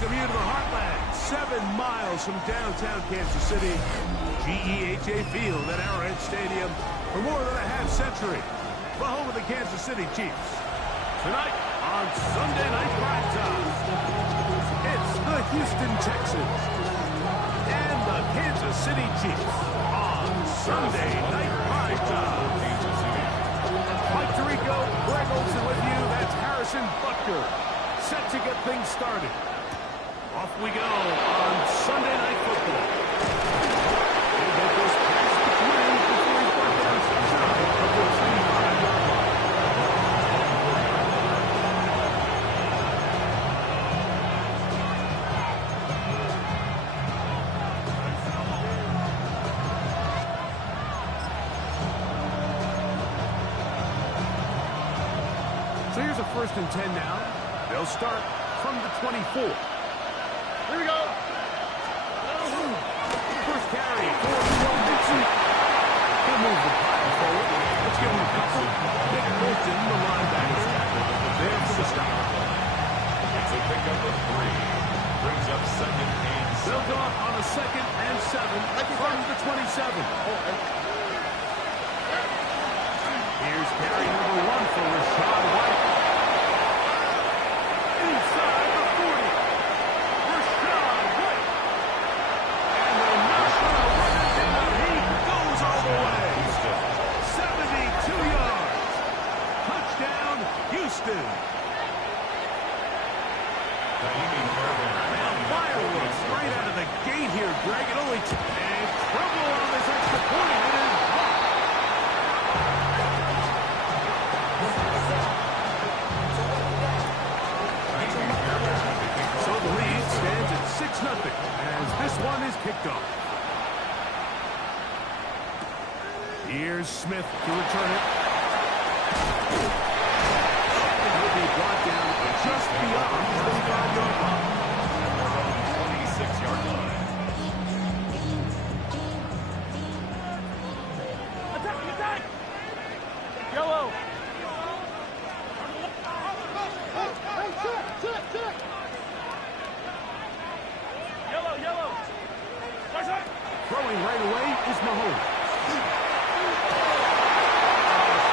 welcome you to the Heartland, 7 miles from downtown Kansas City. GEHA Field at Arrowhead Stadium for more than a half-century. The home of the Kansas City Chiefs. Tonight on Sunday Night Primetime, it's the Houston Texans and the Kansas City Chiefs on Sunday Night Primetime. Mike Tirico, Greg Olsen with you. That's Harrison Butker. Set to get things started. Off we go on Sunday Night Football. He'll get this pass between before he's brought down shy of the 25-yard line. So here's a 1st and 10 now. They'll start from the 24. Here we go. First carry for Dixon. He'll move the pile forward. Let's give him a couple. Nick Bolton, the linebacker, there for the stop. It's a pickup of 3. Brings up 2nd and 7. They'll go up on a 2nd and 7 from the 27. Here's carry number 1 for Rashad White. Inside the 40. Rashad White. And they're not going to run it down. He goes all the way. 72 yards. Touchdown, Houston. Now fireworks right out of the gate here, Greg. It only and trouble on this extra point. It is blocked. So the lead stands at 6-0 as this one is kicked off. Here's Smith to return it. He'll be brought down just beyond the 25-yard line. 26-yard line. Attack! Yellow! Yellow! Throwing right away is Mahomes.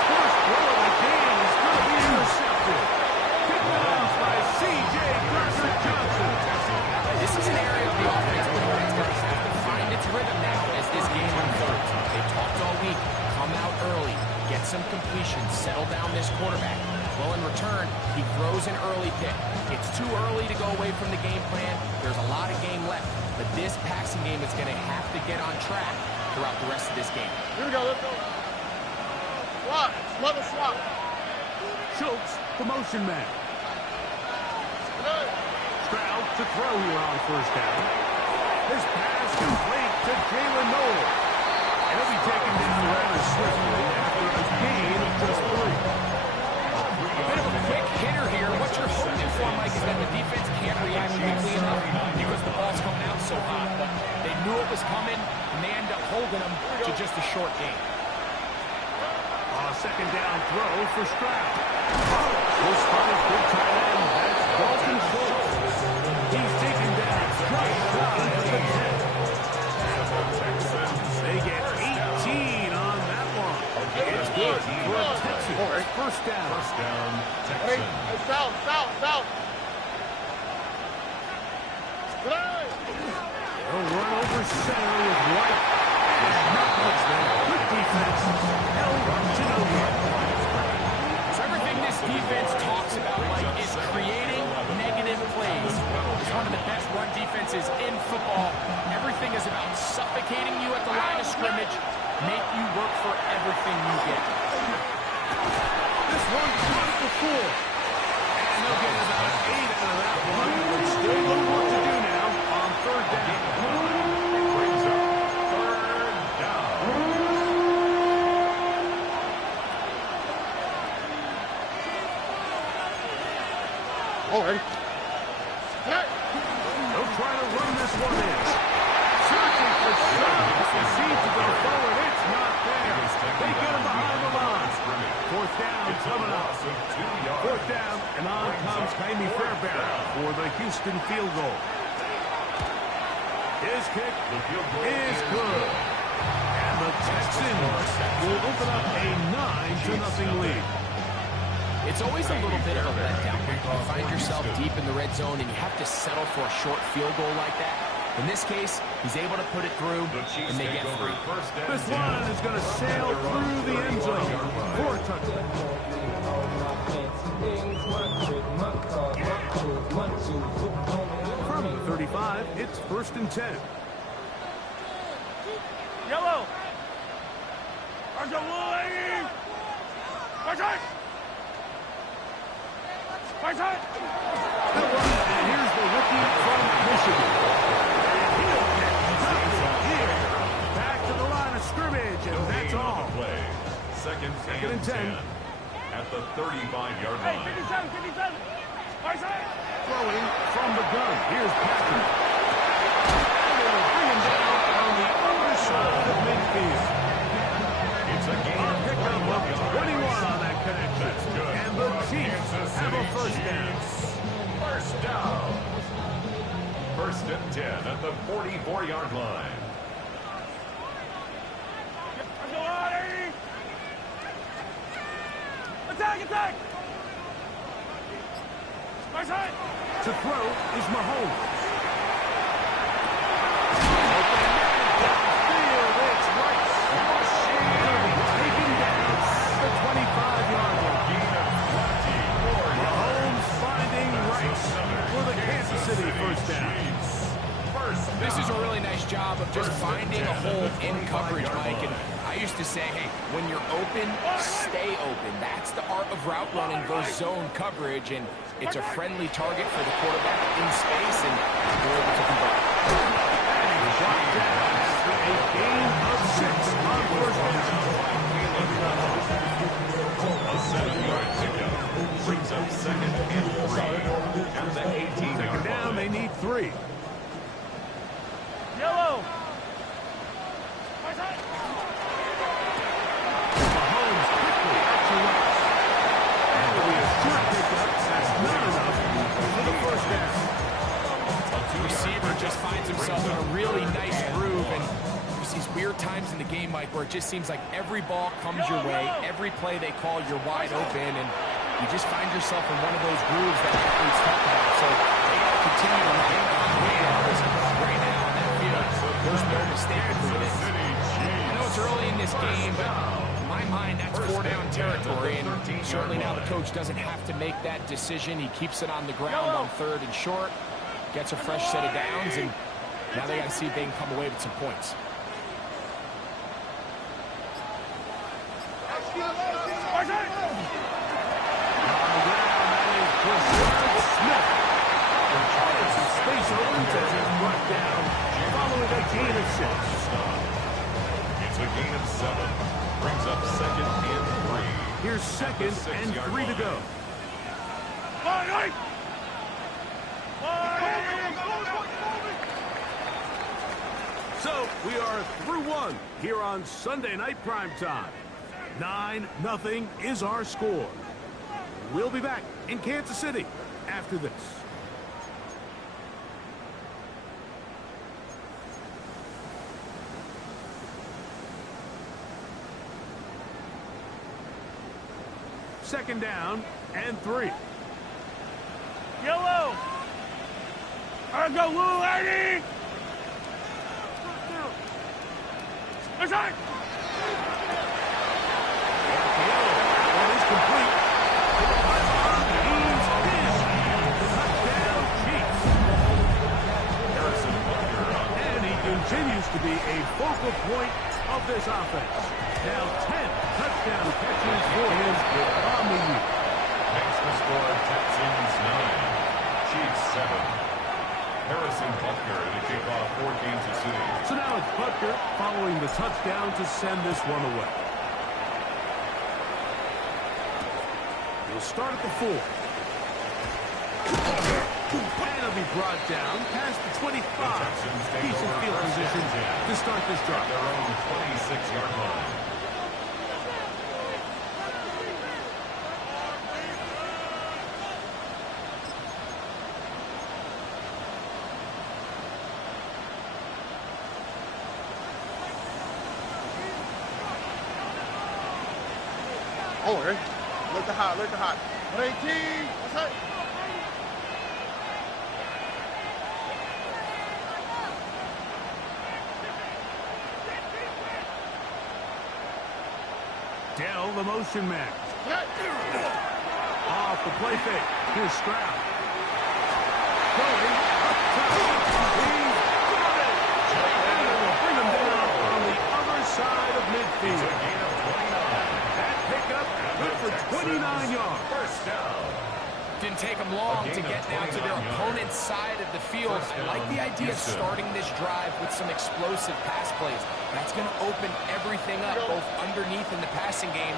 First throw of the game is going to be intercepted. Picked off by C.J. Johnson. This is an area of the offense where it's going to have to find its rhythm now as this game unfolds. They talked all week. Come out early. Get some completions. Settle down this quarterback. Well, in return, he throws an early pick. It's too early to go away from the game plan. There's a lot of game left. But this passing game is going to have to get on track throughout the rest of this game. Here we go, let's go. Swap, another swap. Schultz, the motion man. Stroud to throw here on 1st down. This pass complete to Jalen Noel. He'll be taken down rather swiftly after a gain of just 3. A bit of a quick hitter here. What you're hoping for, Mike, is that the defense can't react quickly enough because the ball's coming out so hot. But they knew it was coming, and they end up holding them to just a short game. On a 2nd down throw for Stroud. This spot is big tight end. That's Dalton Schultz. He's taken down just shy of the 10. They get 18 on that one. It's good for Texas. 1st down. Texans. Hey, south. They'll run over center with White. Not much there. Good defense. Held to no hit. So everything this defense talks about, Mike, is creating negative plays. It's one of the best run defenses in football. Everything is about suffocating you at the line of scrimmage, make you work for everything you get. This one caught it before. And they'll get about 8 out of that one. But still a little work to do now on 3rd down. Brings up 3rd down. Already. They'll try to run this one in. Searching for shots. He seems to go forward. It's not there. They get him behind the line. 4th down coming up. 4th down, and on comes Jaime Fairbairn for the Houston field goal. His kick is good. And the Texans will open up a 9-0 lead. It's always a little bit of a letdown when you find yourself deep in the red zone and you have to settle for a short field goal like that. In this case, he's able to put it through, and they get 3. This one is going to sail through the end zone for a touchdown. From the 35, it's 1st and 10. Yellow. There's a lady. Right side. Right side. And here's the rookie from Michigan. And he'll get nothing here. Back to the line of scrimmage, and that's all. Second and 10 at the 35-yard Hey, line. 57, 57. Right side. Throwing from the gun. Here's Patrick. And they'll bring him down on the other side of midfield. It's a game Pickup of 21 on that connection. And the Chiefs have a 1st down. First down. 1st and 10 at the 44-yard line. There's a lady. Attack, attack. Right side. To throw is Mahomes. Field, it's Rice. Taken down at the 25-yard line. Mahomes finding Rice for the Kansas City 1st down. This is a really nice job of just finding a hole in coverage, Mike. And I used to say, hey, when you're open, stay open. That's the art of route running versus zone coverage. And it's a friendly target for the quarterback in space, and they're able to convert. And he's shot down for a gain of 6 on 1st down. A 7-yard pickup brings up 2nd and 3 at the 18-yard Down, line. they need 3. Yellow. Right side. Mahomes quickly out to Rice. And it'll be a short pickup. That's not enough for the 1st down. The receiver just finds himself in a really nice groove, and there's these weird times in the game, Mike, where it just seems like every ball comes your way, every play they call, you're wide open, and you just find yourself in one of those grooves that athletes talk about. So they got to continue to hang on because right now in that field, there's no mistake with this. I know it's early in this game, but in my mind, that's 4-down territory, and certainly now the coach doesn't have to make that decision. He keeps it on the ground on 3rd and short, gets a fresh set of downs, and now they got to see if they can come away with some points. Right side. Smith. And some space opens as he's brought down following a gain of 6. It's a gain of 7. Brings up 2nd and 3. Here's 2nd and 3 to go. Right. So we are through 1 here on Sunday Night Primetime. 9-0 is our score. We'll be back in Kansas City after this. Second down and 3. Yellow. Let's go, little lady. Right side. One is complete. He's finished. Touchdown, Chiefs. And he continues to be a focal point of this offense. Now 10 touchdown catches for him on the year. Makes the score Texans 9, Chiefs 7. Harrison Butker to kick off for Kansas City. So now it's Butker following the touchdown to send this one away. He'll start at the 4. And he'll be brought down past the 25. Decent field position to start this drive. Their own 26-yard line. Oh, right. Look the hot, look the hot. 118. What's that? Dell, the motion man. Off the play fake. Here's Stroud. Going up top. He's got it. And will bring him down on the other side of midfield. That pickup good for 29 yards. First down. Didn't take them long to get now to their opponent's side of the field. I like the idea of starting this drive with some explosive pass plays. That's going to open everything up, both underneath in the passing game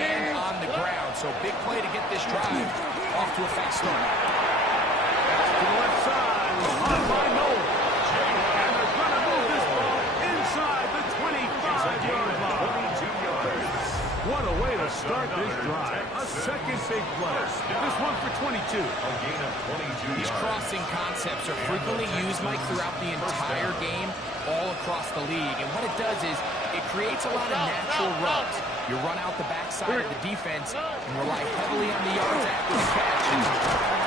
and on the ground. So big play to get this drive off to a fast start. To the left side, on by Noel. And they're going to move this ball inside the 25-yard line. 22 yards. What a way to start this drive. A second big play. This one for 22. A gain of 22 These yards. crossing concepts are frequently used, Mike, throughout the entire game, all across the league. And what it does is it creates a lot of natural runs. You run out the backside of the defense and rely heavily on the yards after the catch. And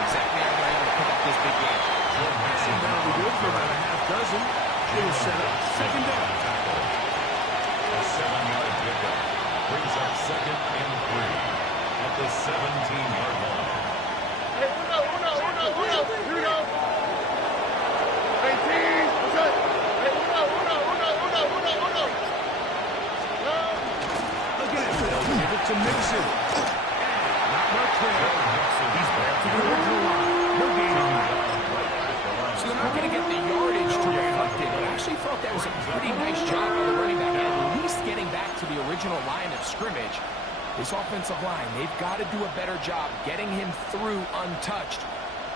exactly how they're able to pick up this big game. And that'll be good for about a half dozen. It was set up. Second down. A 7-yard pickup brings up 2nd and 3 at the 17-yard line. Hey, Uno. 18. What's that? Hey, Uno. Again, they'll give it to Mixon. Not much there. He's back to the original line. No gain on that. So they're not going to get the yardage to reflect it. I actually thought that was a pretty nice job by the running back, at least getting back to the original line of scrimmage. This offensive line, they've got to do a better job getting him through untouched.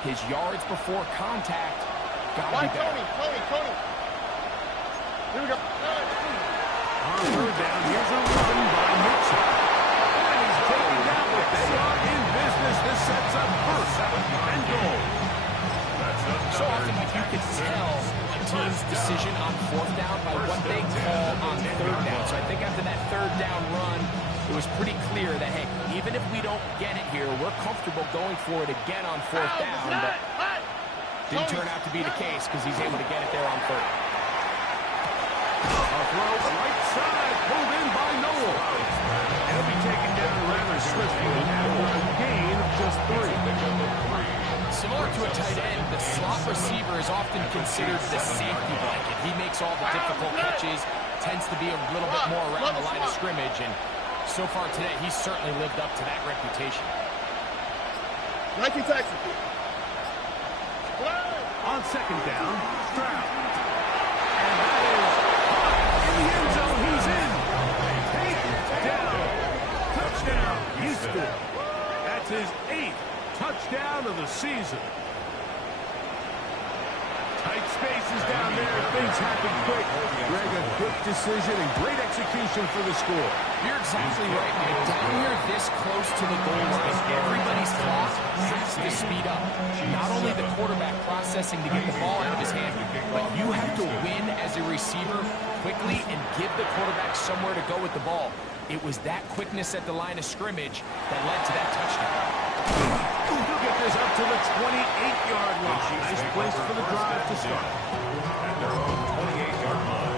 His yards before contact got to be better. Tony. Here we go. On third down, here's a run by Mixon. And he's taken down, but they are in business. This sets up first and goal. So often you can tell a team's decision on fourth down by what they call on third down. So I think after that third down run, it was pretty clear that, hey, even if we don't get it here, we're comfortable going for it again on fourth down. But didn't turn out to be the case because he's able to get it there on third. A throw right side, pulled in by Noel. He'll be taken down rather swiftly after a gain of just 3. Similar to a tight end, the slot receiver is often considered the safety blanket. He makes all the difficult catches, tends to be a little bit more around the line of scrimmage, and so far today, he's certainly lived up to that reputation. 19 Texas. On second down, Stroud. And that is in the end zone. He's in. Takedown. Touchdown, Houston. That's his 8th touchdown of the season. Tight spaces down there. Things happen quick. Greg, a quick decision and great execution for the score. You're exactly right, Mike. Down here this close to the goal line, everybody's clock has to speed up. Not only the quarterback processing to get the ball out of his hand, but you have to win as a receiver quickly and give the quarterback somewhere to go with the ball. It was that quickness at the line of scrimmage that led to that touchdown. He'll get this up to the 28-yard line. Nice place for the drive to start. At their own 28-yard line.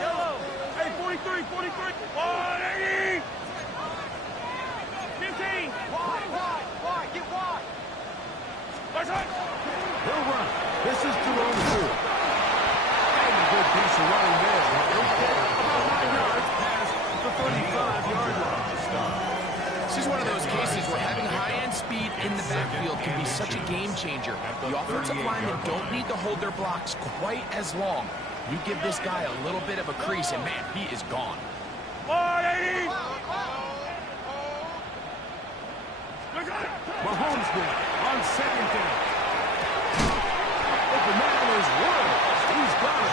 Yellow. Hey, 43. 180. 15. Wide. Get wide. He'll run. This is Jerome Ford. And a good piece of running there. About 9 yards past the 35-yard line. This is one of those cases where having high-end speed in the backfield can be such a game changer. The offensive linemen don't need to hold their blocks quite as long. You give this guy a little bit of a crease, and man, he is gone. 180. Mahomes there on second down. Open man is Wood. He's got it.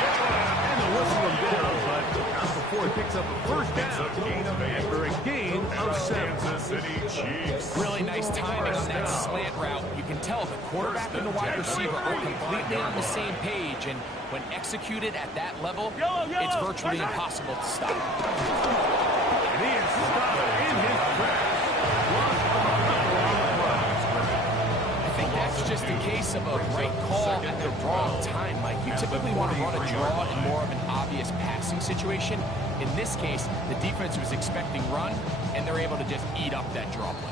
And they'll whistle him down, but not before he picks up a first down. After a gain of of 7. Kansas City Chiefs. Really nice timing on that slant route. You can tell the quarterback and the wide receiver are completely on the same page, and when executed at that level, it's virtually impossible to stop. And he is stopped in his tracks. I think that's just a case of a right call at the wrong time, Mike. You typically want to run a draw in more of an obvious passing situation. In this case, the defense was expecting run, and they're able to just eat up that draw play.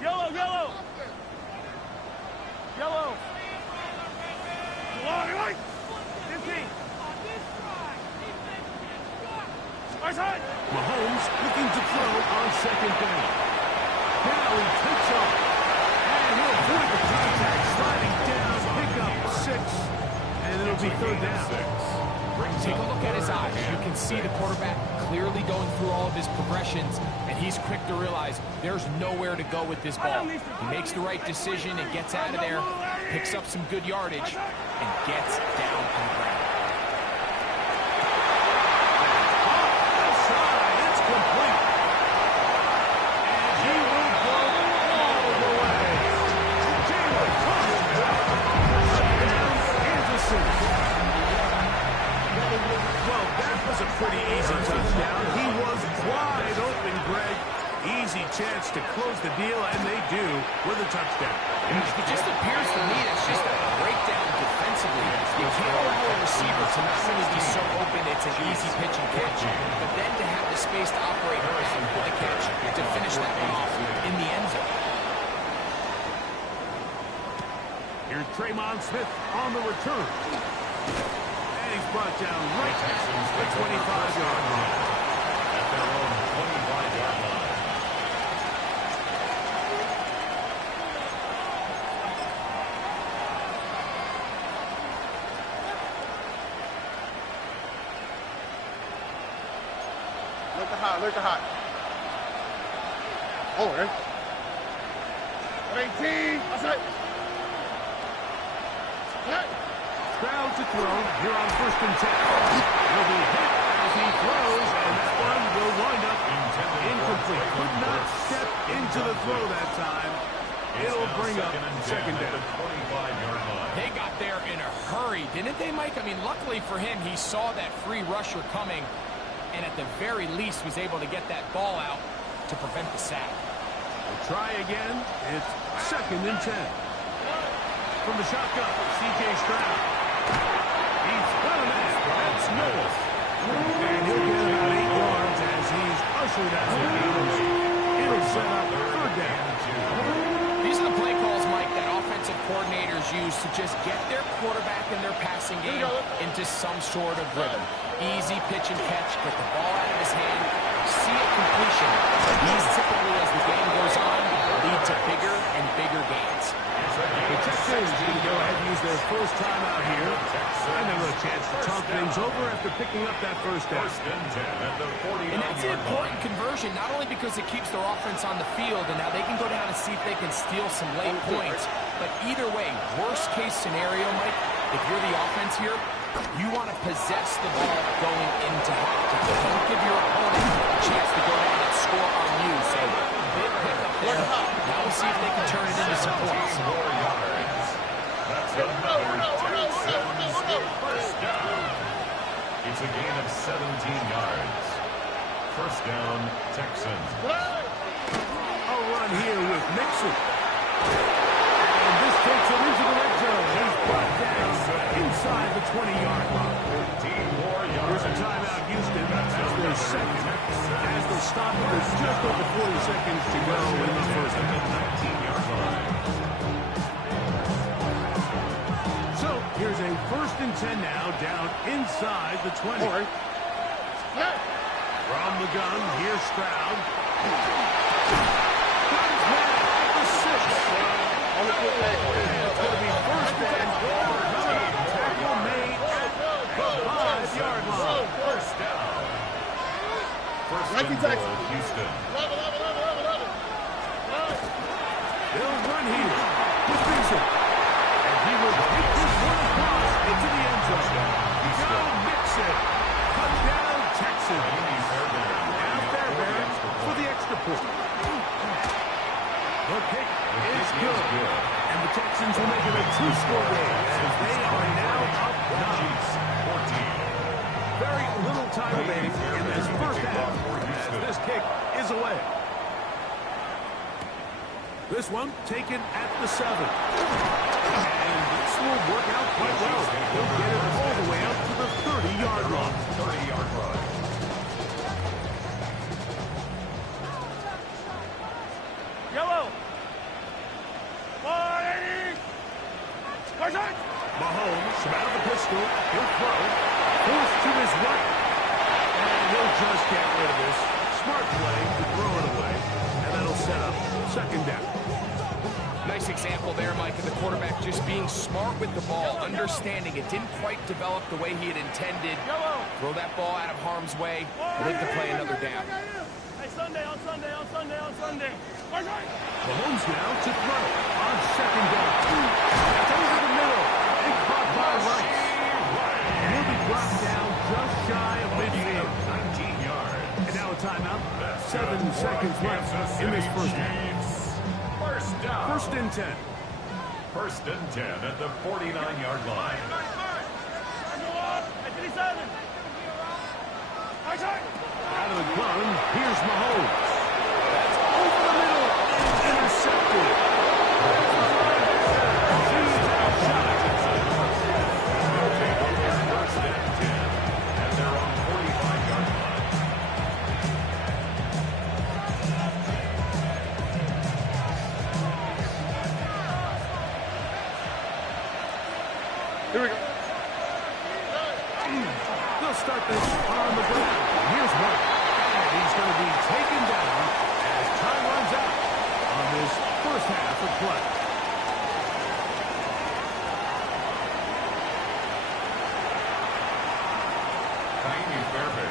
Yellow, yellow. Yellow. Mahomes looking to throw on second down. Now he takes off. And he'll avoid the contact, sliding down, pick up 6. And it'll be third down. Take a look at his eyes. You can see the quarterback clearly going through all of his progressions, and he's quick to realize there's nowhere to go with this ball. He makes the right decision and gets out of there, picks up some good yardage, and gets down on the ground. It's complete. And he will go all the way. Touchdown, Kansas City. Well, that was a pretty easy touchdown. He was wide open, Greg. Easy chance to close the deal, and they do with a touchdown. It just appears to me it's just a breakdown defensively. You can't allow a receiver to not only be so open it's an easy pitch and catch, but then to have the space to operate after the catch to finish that one off in the end zone. Here's Traymon Smith on the return. And he's brought down right at the 25-yard line. At their own 25-yard line. Look at hot. Oh, right. 18. That's it. Crowd to throw here on 1st and 10. He'll be hit as he throws, and that one will wind up incomplete. Could not step into the throw that time. It'll bring up second down. They got there in a hurry, didn't they, Mike? I mean, luckily for him, he saw that free rusher coming, and at the very least was able to get that ball out to prevent the sack. We'll try again. It's 2nd and 10. From the shotgun, C.J. Stroud. He's got a man. That's Noah. And he'll get about 8 yards as he's ushered out of bounds. It'll set up 3rd down. These are the play calls, Mike, that offensive coordinators use to just get their quarterback and their passing game into some sort of rhythm. Easy pitch and catch, get the ball out of his hand, see a completion. These typically, as the game goes on, lead to bigger and bigger gains. The Texans going to go ahead and use their first time out here. And they'll have a chance to talk things over after picking up that first down. And that's an important conversion, not only because it keeps their offense on the field, and now they can go down and see if they can steal some late points. But either way, worst case scenario, Mike, if you're the offense here, you want to possess the ball going into half. Don't give your opponent a chance to go down and score on you. So big pickup there. Now we'll see if they can turn it into some points. That's another first down. It's a gain of 17 yards. First down, Texans. A run here with Mixon. And this takes it into the red zone. He's brought down inside the 20-yard line. Here's a timeout, Houston. That's their second. As they stop, there's just over 40 seconds to go in the first half. 19-yard line. So here's a 1st and 10 now, down inside the 20. From the gun, here's Stroud. Got his man at the 6. And it's going to be 1st and goal. Tackle made at the 5-yard line. First down. First and goal, Houston. They'll run here with Vincent. And he will take this one across into the end zone. Go Mixon. Touchdown, Texans. Now Fairbairn for the extra point. The kick is good. And the Texans will make it a two-score game as they are now up 9. Very little time remaining in this first half as this kick is away. This one taken at the 7. And this will work out quite well. He'll get it all the way up to the 30-yard line. 30-yard line. Yellow. 180. Mahomes from out of the pistol. He'll throw. Forced to his right. And he'll just get rid of this. Smart play to throw it away. And that'll set up second down. Nice example there, Mike, of the quarterback just being smart with the ball, understanding it didn't quite develop the way he had intended. Throw that ball out of harm's way, live to play another down. Hey, Sunday, on Sunday, on Sunday, on Sunday. Mahomes now to throw on second down. That's over the middle and caught by Rice. And he'll be brought down just shy of midfield. 19 yards. And now a timeout. 7 seconds left in this first half. First down. First and 10. First and 10 at the 49-yard line. Out of the gun, here's Mahomes. That's over the middle and intercepted. He's outshot. First and 10 and they're on 45-yard line. Here we go. They'll start this on the ground. Here's one. And he's going to be taken down as time runs out on this first half of play.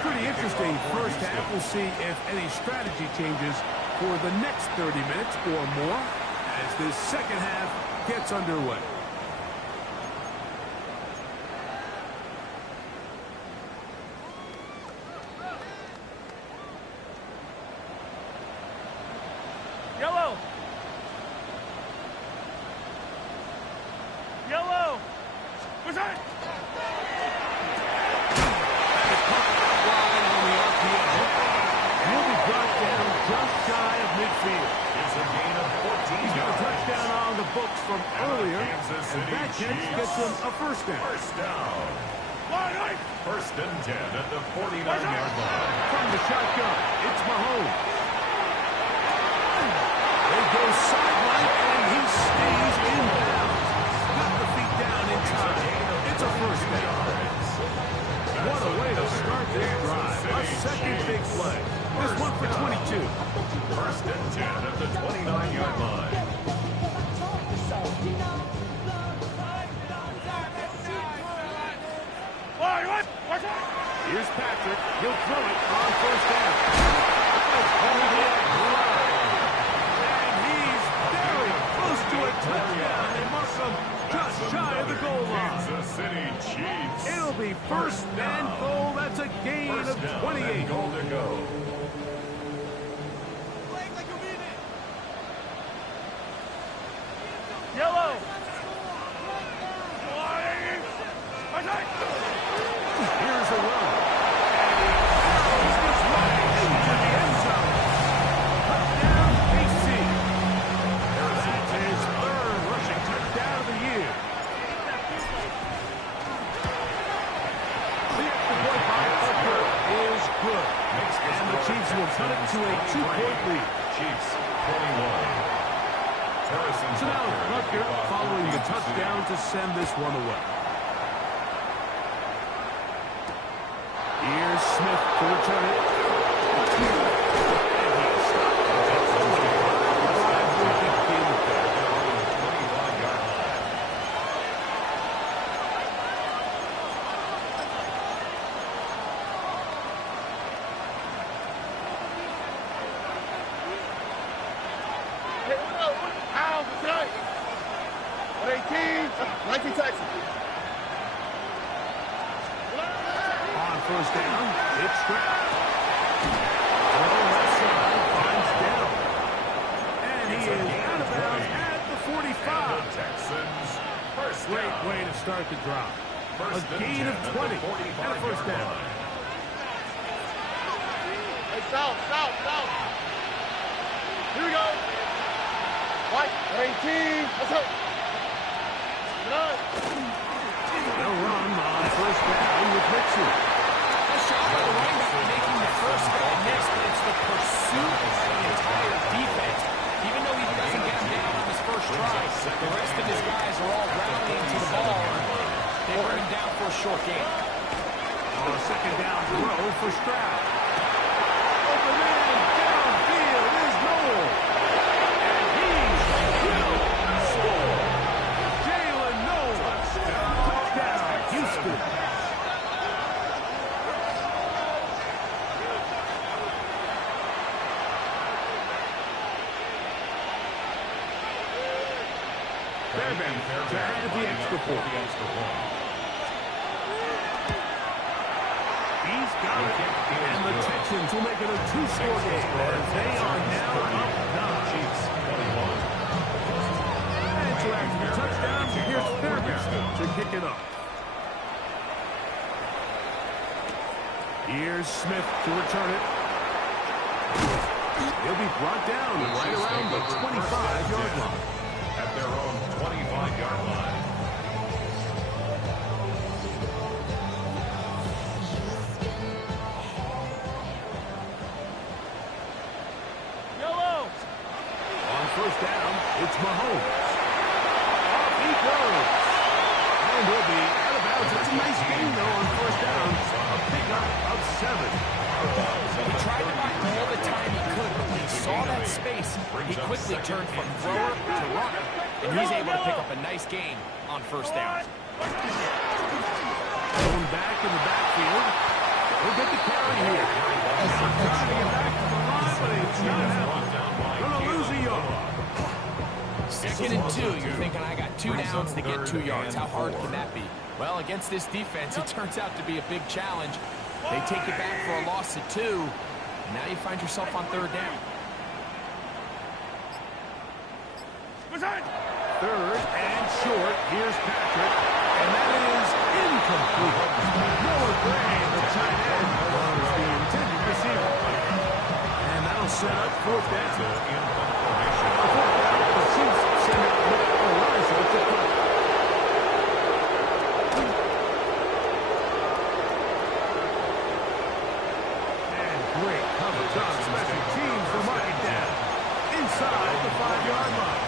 Pretty interesting first half. We'll see if any strategy changes for the next 30 minutes or more as this second half gets underway. Yellow. Yellow. What's that? He'll be brought down just shy of midfield. It's a gain of 14 He's got a yards. touchdown on the books from earlier, Kansas and City that catch Chiefs. gets him a first down. First down. First and 10 at the 49-yard line. From the shotgun, it's Mahomes. They go sideline, and he stays in bounds. Got the feet down in time. It's a first down. What a way to start this drive. A second big play. This one for 22. First and 10 at the 29-yard line. Here's Patrick. He'll throw it on first down. And he's very close to a touchdown. They mark him just shy of the goal line. Kansas City Chiefs. It'll be first and goal. That's a gain First of down 28. and goal to go. Yellow. Here's a run. And he his way into the end zone. Touchdown, KC. That's his third rushing touchdown of the year. The extra point by Butker is good. And the Chiefs will cut it to a 2-point lead. Chiefs 21. So now Butker following the touchdown to send this one away. Here's Smith to return it. And he's stopped. That's the 25 will begin there. 25-yard line. Hey, what up? What? Ow, tonight. 18. 19 Texas. On first down, it's Stroud. Throw left side, finds down. And he is out of bounds at the 45. Texans, first Great down. way to start the drop. First A and gain 10 of at the 20 and a 45 first yard down. line. Hey, south. Here we go. White, 18. Let's go. They'll run on first down with Mixon. A shot by the running back making the first guy miss, but it's the pursuit by the entire defense. Even though he doesn't get him down on his first try, the rest of his guys are all rallying to the ball. They bring him down for a short gain. On a second down throw for Stroud. Open man downfield is Noel. And he will score. Jalen Noel. Touchdown, Houston. Fairbanks to add the extra point. He's got it. And the Texans will make it a two-score game. As they are now up 9. Chiefs, 21. And to after the touchdown, here's Fairbanks to kick it up. Here's Smith to return it. He'll be brought down right around the 25-yard line. At their own 25-yard line. Yellow. On first down, it's Mahomes. Off he goes. And he'll be out of bounds. It's a nice game, though, on first down. A pickup of 7. He tried to buy all the time he could, but when he saw that space, he quickly turned from thrower to runner, and he's able to pick up a nice gain on first down. Going back in the backfield. He'll get the carry here. Trying to get back to the line, but it's not happening. Gonna lose a yard. 2nd and 2, you're thinking, I got 2 downs to get 2 yards. How hard can that be? Well, against this defense, it turns out to be a big challenge. They take it back for a loss of 2, and now you find yourself on 3rd down. Third and short. Here's Patrick. And that is incomplete. Noah Gray, the tight end, was the intended receiver. And that'll set up 4th down. On 4th down, the Chiefs send out Nick Eliza to punt. And great coverage on special teams for marking down inside the 5-yard line.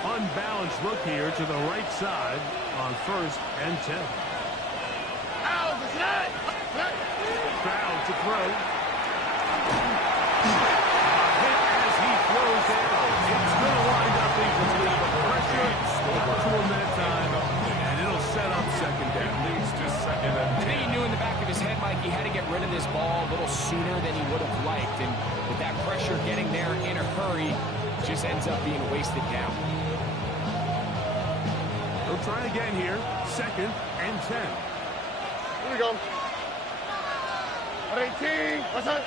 Unbalanced look here to the right side on 1st and 10. Stroud to throw. Hit as he throws it. It's going to wind up incomplete, but pressure over 2 minute time, and it'll set up 2nd down. Leads to 2nd and I think he knew in the back of his head, Mike, he had to get rid of this ball a little sooner than he would have liked, and with that pressure getting there in a hurry, it just ends up being wasted down. He'll try again here. 2nd and 10. Here we go. 18. What's that?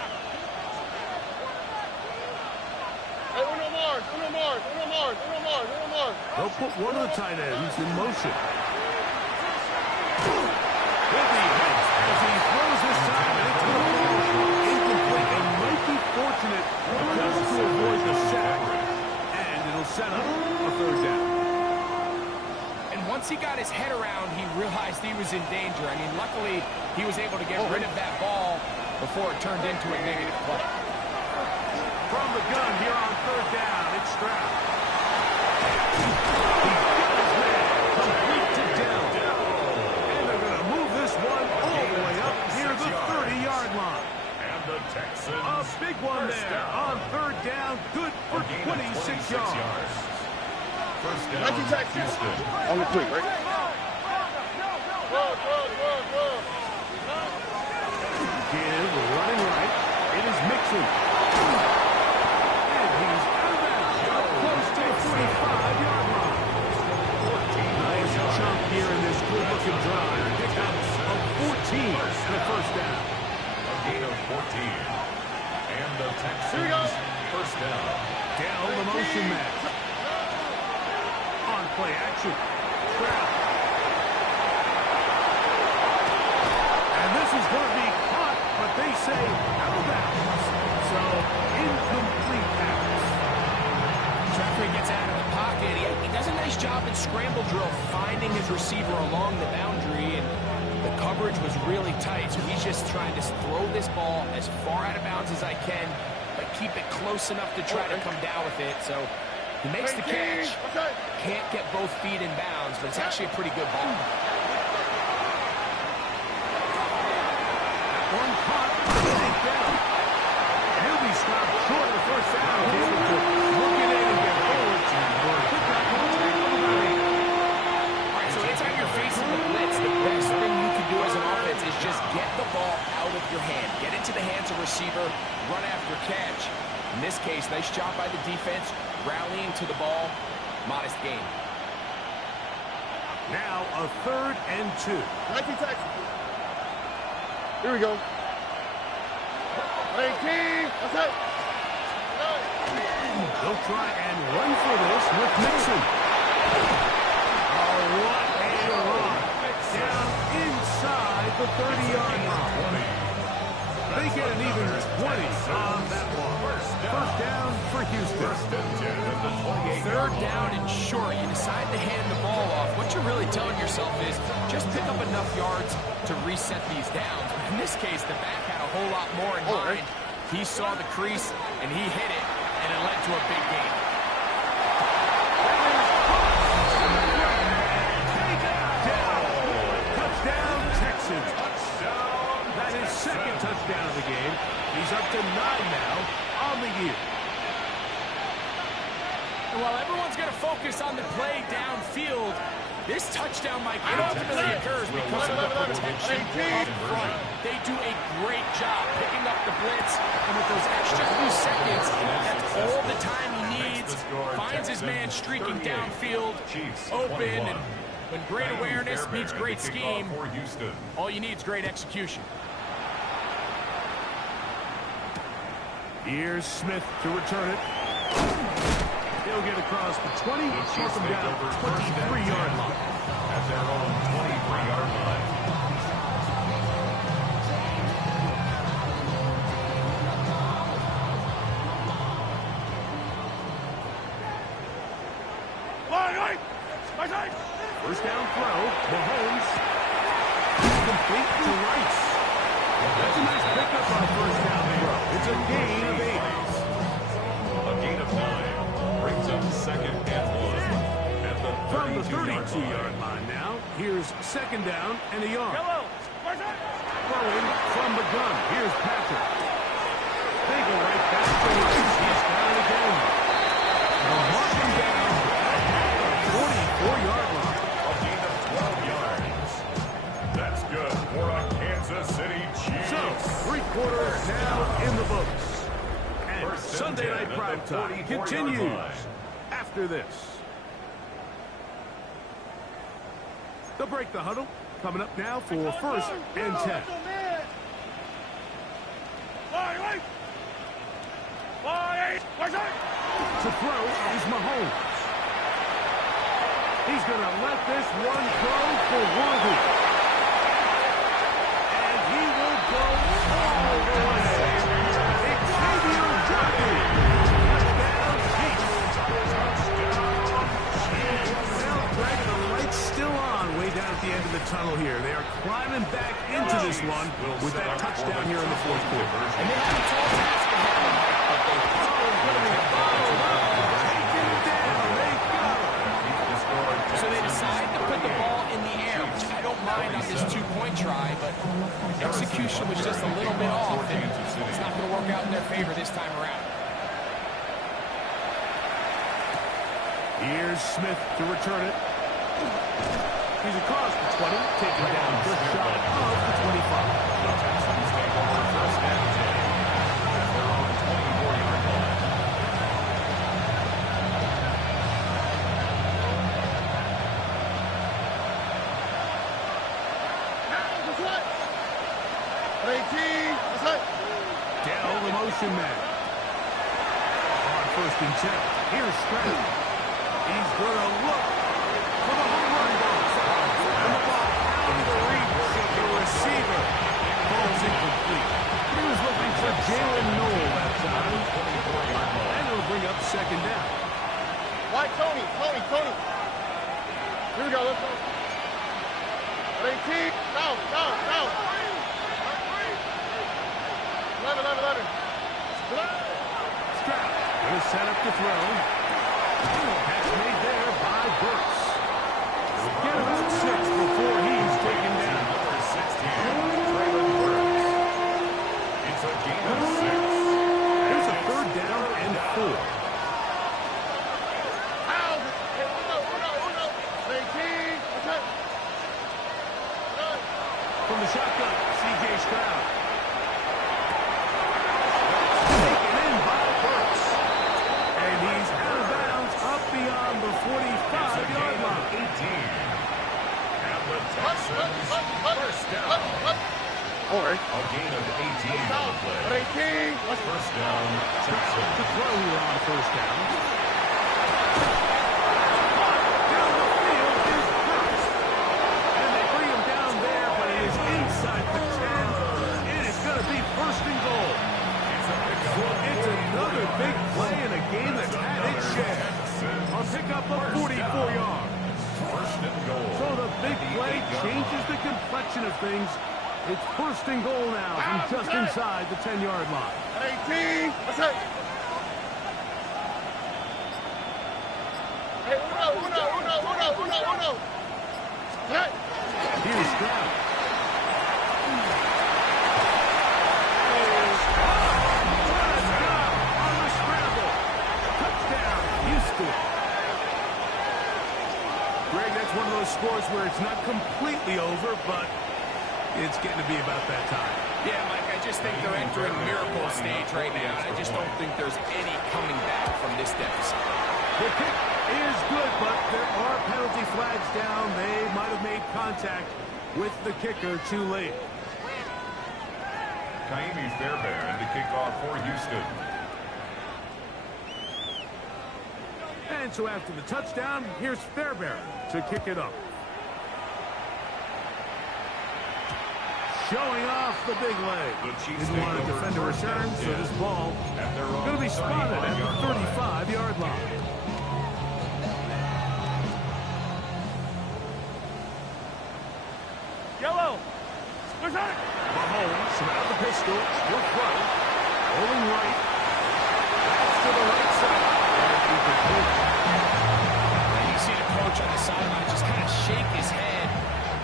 Hey, uno more. They'll put one of the tight ends in motion. He'll be hit as he throws this time, and it's going to fall incomplete. It might be fortunate just to avoid the sack, and it'll set up a 3rd down. Once he got his head around, he realized he was in danger. I mean, luckily, he was able to get rid of that ball before it turned into a negative play. From the gun here on 3rd down, it's Stroud. He's got his man complete to down. And they're going to move this one all the way up near the 30-yard line. And the Texans. A big one there on 3rd down, good for 26 yards. First down, Houston. On the quick, right? Give running right. It is Mixon. And he's first down. Dell, the motion man. On play action. Stroud. And this is going to be caught, but they say out of bounds. So, incomplete pass. Jeffrey gets out of the pocket. He does a nice job in scramble drill finding his receiver along the boundary, and the coverage was really tight, so he's just trying to throw this ball as far out of bounds as I can, but keep it close enough to try to come down with it. So he makes the catch. Can't get both feet in bounds, but it's actually a pretty good ball. One caught, take down. And he'll be stopped short of the first down. Able to look it in and get forward. Pick up on the All right, so anytime you're facing the blitz, the best thing you can do as an offense is just get the ball out of your hand. Get into the hands of receiver, run after catch. In this case, nice job by the defense, rallying to the ball. Modest gain. Now a 3rd and 2. Here we go. They'll try and run for this with Mixon. Oh, what a run. Down inside the 30-yard line. They get an even 20 on that one. First down for Houston. 3rd down and short. You decide to hand the ball off. What you're really telling yourself is just pick up enough yards to reset these downs. In this case, the back had a whole lot more in mind. He saw the crease, and he hit it, and it led to a big gain. Touchdown, Texans. That is 2nd touchdown of the game. He's up to 9 now on the year. And while everyone's going to focus on the play downfield, this touchdown, Mike, it ultimately occurs because of the protection up front. They do a great job picking up the blitz, and with those extra few seconds, that's all the time he needs. Finds his man streaking downfield, open, and when great awareness meets great scheme, all you need is great execution. Here's Smith to return it. He'll get across the 20, take him down 23-yard line. At their own 23-yard line. First down throw, Mahomes. Complete to Rice. That's a nice pickup on first down throw. It's a gain of 8. A gain of 9 brings up 2nd and 1 at the From the 32-yard 32-yard line now, here's 2nd down and a yard. Throwing from the gun. Here's Patrick. They go right back to Rice. He's down again. They'll mark him down at the 44-yard line. A gain of 12 yards. That's good for a Kansas City Chiefs. So, 3 quarters now in the books. And Sunday Night Primetime continues after this. They'll break the huddle. Coming up now for 1st and 10. To throw is Mahomes. He's going to let this one go for Worthy. And he will go all the way. Xavier Worthy. Touchdown, Chiefs. Well, Greg, the light's still on way down at the end of the tunnel here. They are climbing back into this one with that touchdown here in the 4th quarter. And they have a tall task ahead of them, but they so they decide to put the ball in the air, which I don't mind on this 2-point try, but execution was just a little bit off, and it's not going to work out in their favor this time around. Here's Smith to return it. He's across the 20, taken down just shy of the 25. The Texans take over 1st and 10 at their own 24-yard line. Dell, the motion man. first and 10. Here's Stroud. He's going to look for the home run ball. And the ball out of the reach of the receiver. Ball's incomplete. He was looking for Jalen Noel that time. And it'll bring up second down. White, Tony. Here we go, let's go. 18, down. 11. Stroud will set up to throw. Catch made there by Burks. Get about 6 before he's taken down. Number 16, Traylon Burks. It's a gain of 6. Here's a third down and 4. From the shotgun, C.J. Stroud. Taken in by Burks. And he's out of bounds up beyond the 45-yard line. 18. And the Texans first down. All right. A gain of 18 on the play. 18. First down, Texans. The throw here on first down. Big play in a game that's had its share. I'll pick up a 44-yard. First and goal. So the big play changes the complexion of things. It's first and goal now from just inside the 10-yard line. 18. What's that? Hey, uno. Hey. Here's Stroud. Greg, that's one of those scores where it's not completely over, but it's getting to be about that time. Yeah, Mike, I just think they're entering miracle stage right now. I just don't think there's any coming back from this deficit. The kick is good, but there are penalty flags down. They might have made contact with the kicker too late. Kaimi Fairbairn to kick off for Houston. And so after the touchdown, here's Fairbairn to kick it up. Showing off the big leg. Didn't want to defend a return, so this ball going to be spotted at the 35-yard line. Yellow. Mahomes out the pistol, still front, rolling right. That's to the right side. And you see the coach on the sideline just kind of shake his head.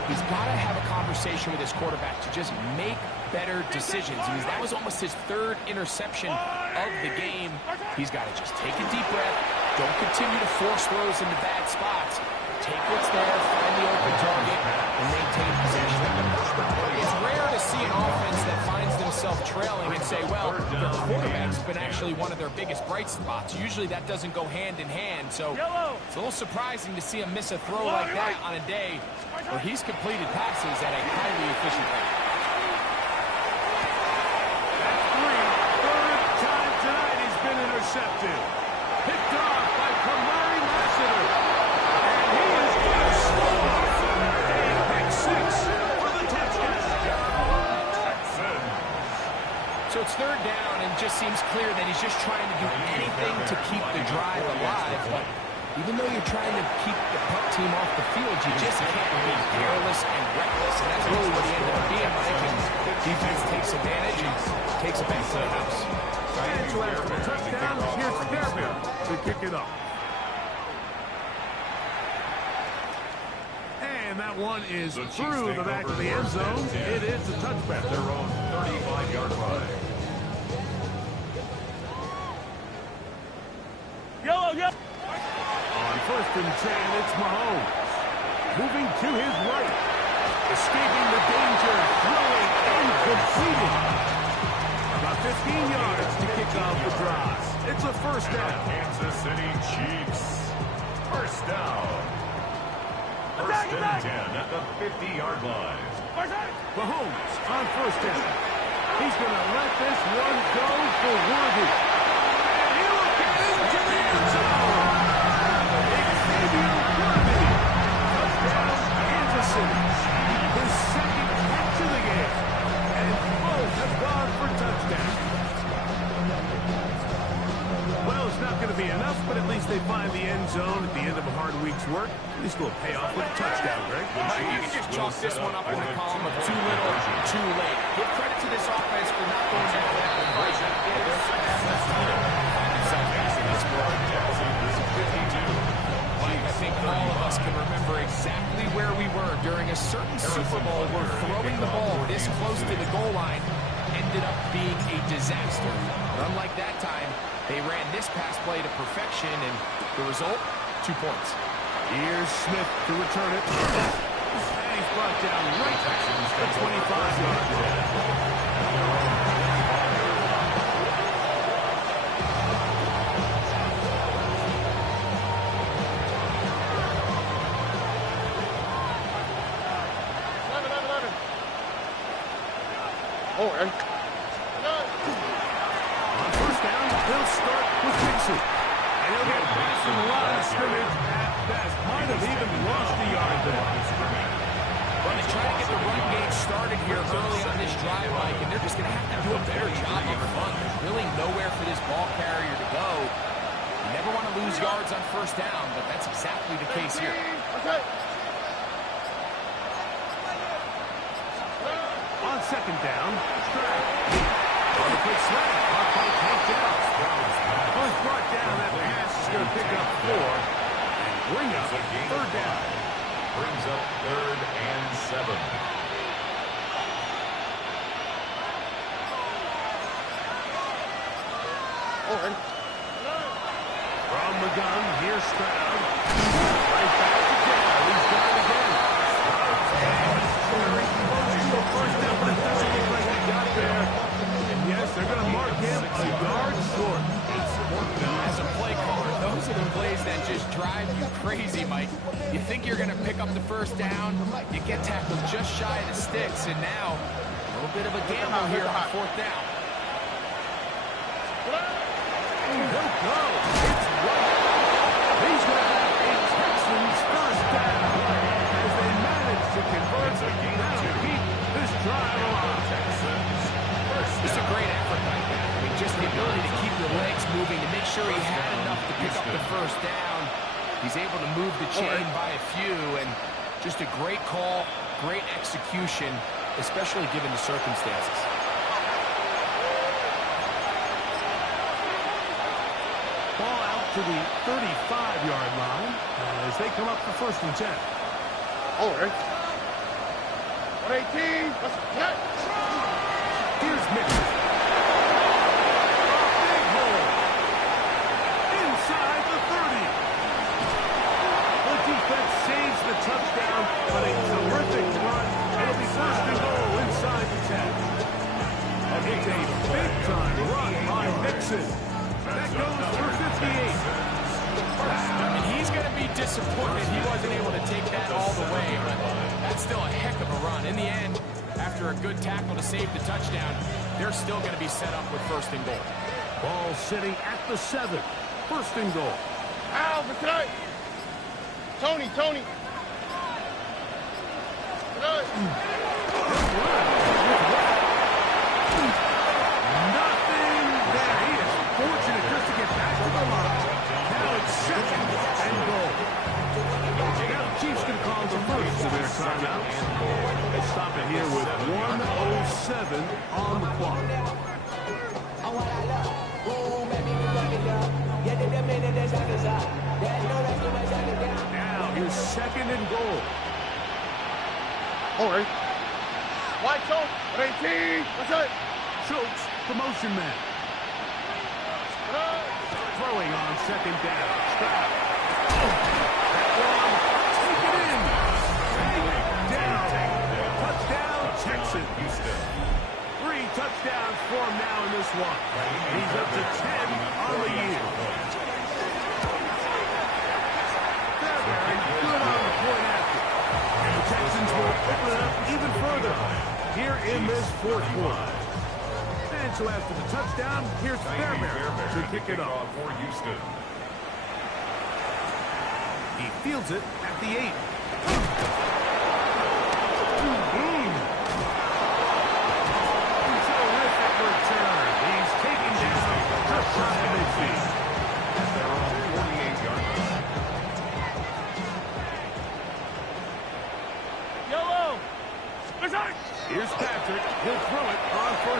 He's got to have a conversation with his quarterback to just make better decisions. I mean, that was almost his third interception of the game. He's got to just take a deep breath. Don't continue to force throws into bad spots. Take what's there, find the open target, and maintain possession. It's rare to see an offense that finds themselves trailing and say, well, their quarterback's been actually one of their biggest bright spots. Usually that doesn't go hand in hand, so it's a little surprising to see him miss a throw like that on a day where he's completed passes at a highly efficient rate. Third time tonight he's been intercepted. Picked off by Kamari Lassiter. And he is going to score. A pick six for the touchdown. So it's third down, and just seems clear that he's just trying to do anything to keep the drive alive. But even though you're trying to keep the puck team off the field, you just can't be careless and reckless. And that's really what he ended up being, Mike. And defense takes advantage and takes it back to the house. And so after the touchdown, here's Fairbairn to kick it up. And that one is through the back of the end zone. It is a touchback. Their own 35-yard line. Yellow. On first and 10, it's Mahomes. Moving to his right. Escaping the danger. Throwing and completing. About 15 yards to kick off the drive. It's a first down. Kansas City Chiefs. First down. First and 10 at the 50-yard line. Mahomes on first down. He's going to let this one go for Worthy. And he will get into be enough, but at least they find the end zone at the end of a hard week's work. At least we'll pay off with a touchdown, Greg. Mike, you can just chalk this one up in the column of too little, too late. Give credit to this offense for not going down that one right. Mike, I think all of us can remember exactly where we were during a certain Super Bowl where throwing the ball this close to the goal line ended up being a disaster. But unlike that time, they ran this pass play to perfection, and the result, 2 points. Here's Smith to return it. And he's brought down right at the 25-yard line. Oh, and On first down, he'll start with Dixon. And he'll get past the line of scrimmage at best. Might have even lost a yard there. Well, they try to get the run game started here early on this drive, Mike, and they're just going to have to do a better job up front. There's really nowhere for this ball carrier to go. You never want to lose yards on first down, but that's exactly the case here. okay. On second down, Stroud. On the quick slant, caught by Tank down. Once brought down, that pass is going to pick up 4 and bring up third down. Brings up 3rd and 7. Oh, and From the gun, here's Stroud. Right back to down. He's got it again. Very close to a first down, but it doesn't look like they got there. And yes, they're going to mark him a yard short. As a play caller, those are the plays that just drive you crazy, Mike. You think you're going to pick up the first down, you get tackled just shy of the sticks, and now a little bit of a gamble here on fourth down. He'll go. It's right. He's going to have a Texans first down as they manage to convert. That'll keep this drive alive. It's a great effort like that. I mean, just the ability to keep your legs moving, to make sure he had enough to pick up the first down. He's able to move the chain by a few, and just a great call, great execution, especially given the circumstances. Ball out to the 35-yard line as they come up for first and 10. oh, and 118. Let's get. Here's Mitchell. Big hole. Inside the 30. The defense saves the touchdown, but a terrific run. It'll be first and goal inside the 10. It's a big-time run by Mixon. That goes for 58. I mean, he's going to be disappointed he wasn't able to take that all the way, but that's still a heck of a run. In the end, after a good tackle to save the touchdown, they're still going to be set up with first and goal. Ball sitting at the 7. First and goal. Al, for tonight. Tony. Tonight. Nothing there. He is fortunate just to get back to the line. Now it's second and goal. Now the Chiefs can call the first of their timeouts. They stop it here with 1:07 on the clock. Now here's second and goal. Oh, and White Coat. 118. What's that? Schultz, the motion man. Throwing on second down. Stroud. That one. Take it in. Take down. Touchdown, Texans. 3 touchdowns for him now in this one. He's up to 10 on the year. Fairbury good on the point after. And the Texans will open it up even further here in this fourth quarter. And so after the touchdown, here's Fairbury to kick it off for Houston. He fields it at the 8. Terrific return. He's taken down just shy of midfield.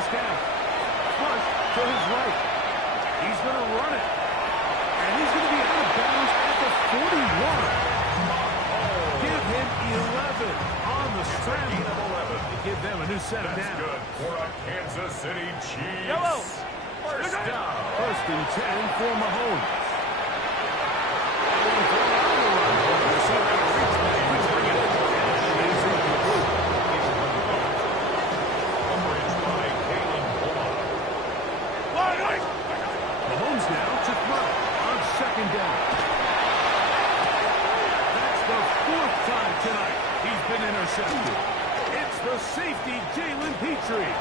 first down. Push to his right. He's going to run it. And he's going to be out of bounds at the 41. Give him 11 on the scramble. Give them a new set of downs. That's good for a Kansas City Chiefs. Yellow. First down. First and 10 for Mahomes. Mahomes now to throw on second down. That's the fourth time tonight he's been intercepted. It's the safety, Jalen Petrie.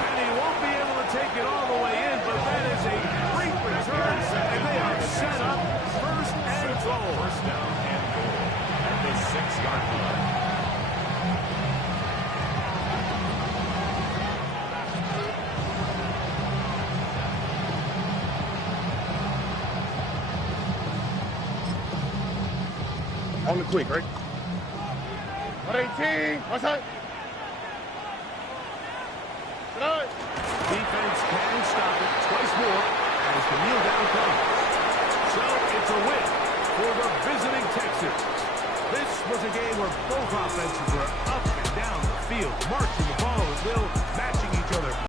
And he won't be able to take it all the way in, but that is a great return, and they are set up first and goal. First down and goal at the 6-yard line. On the quick, right? 118. What's that? Defense can stop it twice more as the kneel down comes. So it's a win for the visiting Texans. This was a game where both offenses were up and down the field, marching the ball at will, matching each other.